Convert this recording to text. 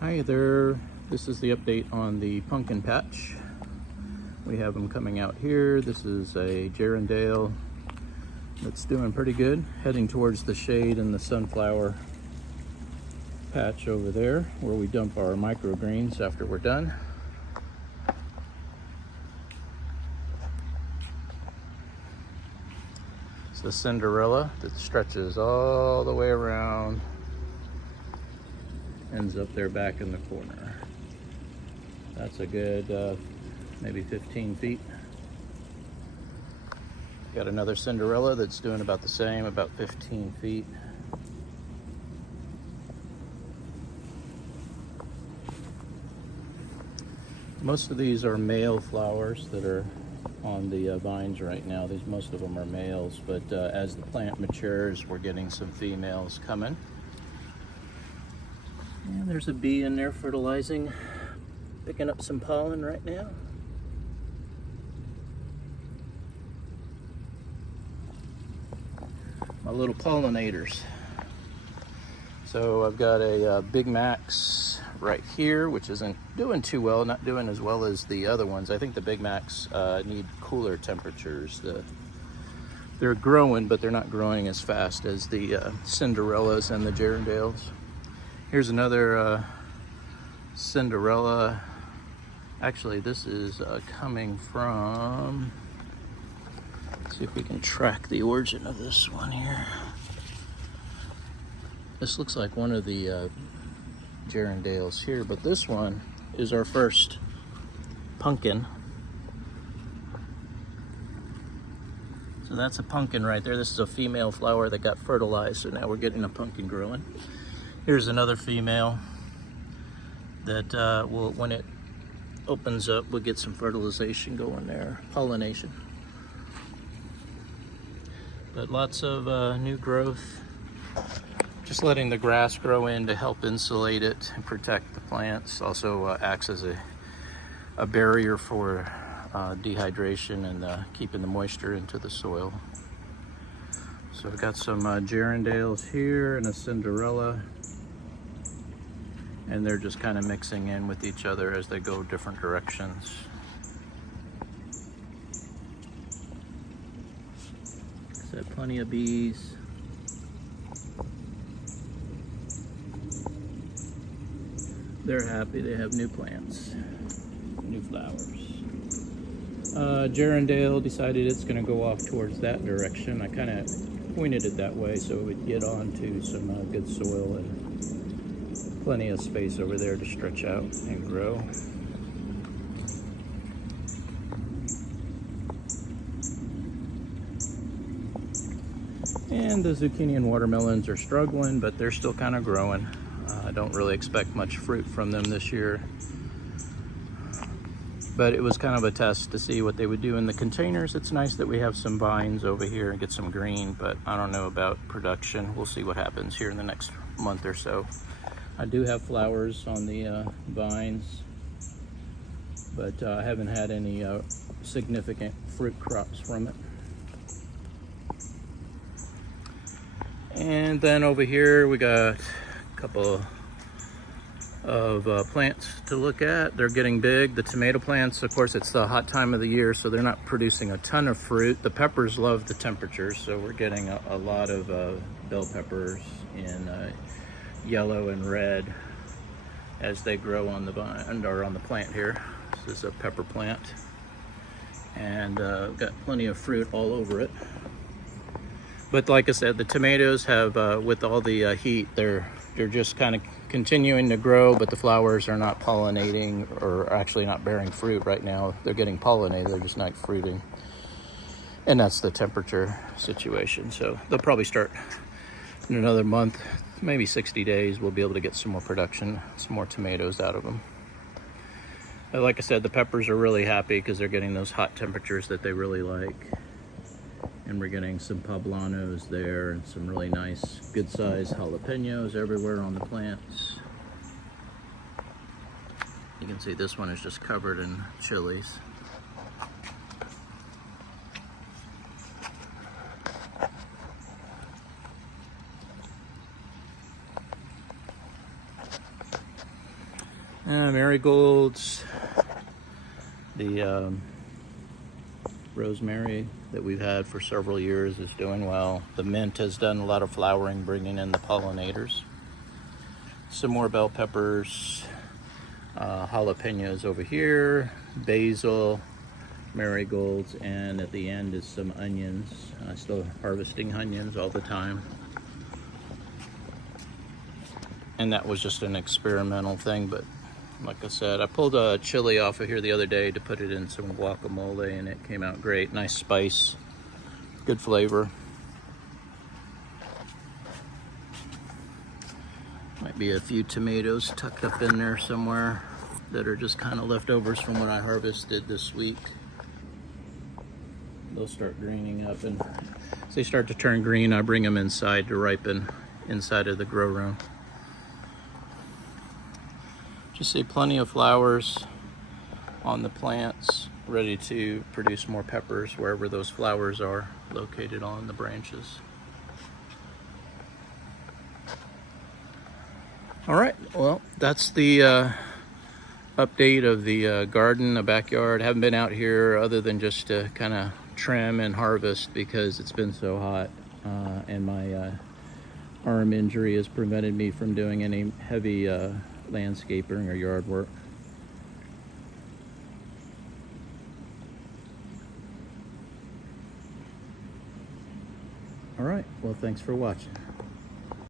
Hi there, this is the update on the pumpkin patch. We have them coming out here. This is a Gerundale that's doing pretty good, heading towards the shade and the sunflower patch over there where we dump our microgreens after we're done. It's the Cinderella that stretches all the way around, ends up there back in the corner. That's a good maybe 15 feet. Got another Cinderella that's doing about the same, about 15 feet. Most of these are male flowers that are on the vines right now. Most of them are males, but as the plant matures, we're getting some females coming. And there's a bee in there fertilizing, picking up some pollen right now. My little pollinators. So I've got a Big Max right here, which isn't doing too well, not doing as well as the other ones. I think the Big Macs need cooler temperatures. They're growing, but they're not growing as fast as the Cinderellas and the Gerundales. Here's another Cinderella. Actually, this is coming from, let's see if we can track the origin of this one here. This looks like one of the Gerundales here, but this one is our first pumpkin. So that's a pumpkin right there. This is a female flower that got fertilized, so now we're getting a pumpkin growing. Here's another female that will, when it opens up, we'll get some fertilization going there, pollination. But lots of new growth. Just letting the grass grow in to help insulate it and protect the plants. Also acts as a barrier for dehydration and keeping the moisture into the soil. So we've got some Gerundales here and a Cinderella. And they're just kind of mixing in with each other as they go different directions. So plenty of bees. They're happy, they have new plants, new flowers. Gerundale decided it's gonna go off towards that direction. I kind of pointed it that way so it would get onto some good soil and plenty of space over there to stretch out and grow. And the zucchini and watermelons are struggling, but they're still kind of growing. I don't really expect much fruit from them this year. But it was kind of a test to see what they would do in the containers. It's nice that we have some vines over here and get some green, but I don't know about production. We'll see what happens here in the next month or so. I do have flowers on the vines, but I haven't had any significant fruit crops from it. And then over here we got a couple of plants to look at. They're getting big. The tomato plants, of course, it's the hot time of the year, so they're not producing a ton of fruit. The peppers love the temperature, so we're getting a lot of bell peppers in yellow and red as they grow on the vine or on the plant here. This is a pepper plant, and got plenty of fruit all over it. But like I said, the tomatoes have, with all the heat, they're just kind of continuing to grow, but the flowers are not pollinating, or actually not bearing fruit right now. They're getting pollinated, they're just not fruiting. And that's the temperature situation. So they'll probably start in another month, maybe 60 days, we'll be able to get some more production, some more tomatoes out of them. But like I said, the peppers are really happy because they're getting those hot temperatures that they really like. And we're getting some poblanos there and some really nice, good sized jalapenos everywhere on the plants. You can see this one is just covered in chilies. Marigolds, the rosemary that we've had for several years is doing well. The mint has done a lot of flowering, bringing in the pollinators. Some more bell peppers, jalapenos over here, basil, marigolds, and at the end is some onions. Still harvesting onions all the time. And that was just an experimental thing, but like I said, I pulled a chili off of here the other day to put it in some guacamole, and it came out great. Nice spice, good flavor. Might be a few tomatoes tucked up in there somewhere that are just kind of leftovers from what I harvested this week. They'll start greening up, and as they start to turn green, I bring them inside to ripen inside of the grow room. Just see plenty of flowers on the plants, ready to produce more peppers wherever those flowers are located on the branches. All right, well, that's the update of the garden, the backyard. Haven't been out here other than just to kind of trim and harvest because it's been so hot, and my arm injury has prevented me from doing any heavy landscaping or yard work. All right, well, thanks for watching.